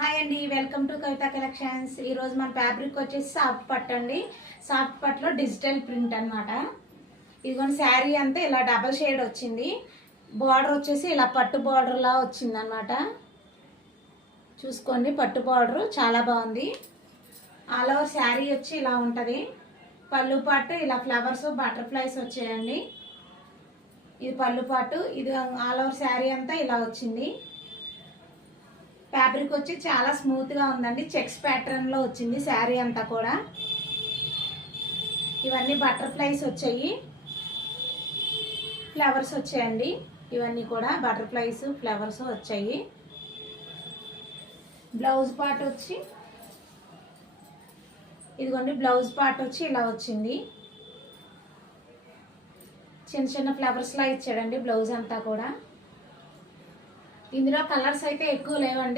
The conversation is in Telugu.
హాయ్ అండి, వెల్కమ్ టు కవిత కలెక్షన్స్. ఈరోజు మన ఫ్యాబ్రిక్ వచ్చేసి సాఫ్ట్ పట్టు అండి. సాఫ్ట్ పట్టులో డిజిటల్ ప్రింట్ అనమాట. ఇదిగోండి, శారీ అంతా ఇలా డబల్ షేడ్ వచ్చింది. బార్డర్ వచ్చేసి ఇలా పట్టు బార్డర్లా వచ్చింది అనమాట. చూసుకోండి, పట్టు బార్డర్ చాలా బాగుంది. ఆల్ ఓవర్ శారీ వచ్చి ఇలా ఉంటుంది. పళ్ళు పాటు ఇలా ఫ్లవర్స్ బటర్ఫ్లైస్ వచ్చాయండి. ఇది పళ్ళు పాటు. ఇది ఆల్ ఓవర్ శారీ అంతా ఇలా వచ్చింది. ఫ్యాబ్రిక్ వచ్చి చాలా స్మూత్గా ఉందండి. చెక్స్ ప్యాటర్న్లో వచ్చింది శారీ అంతా కూడా. ఇవన్నీ బటర్ఫ్లైస్ వచ్చాయి, ఫ్లవర్స్ వచ్చాయండి. ఇవన్నీ కూడా బటర్ఫ్లైస్ ఫ్లవర్స్ వచ్చాయి. బ్లౌజ్ పార్ట్ వచ్చి ఇదిగోండి, బ్లౌజ్ పార్ట్ వచ్చి ఇలా వచ్చింది. చిన్న చిన్న ఫ్లవర్స్లా ఇచ్చాడండి బ్లౌజ్ అంతా కూడా. ఇందులో కలర్స్ అయితే ఎక్కువ లేవండి.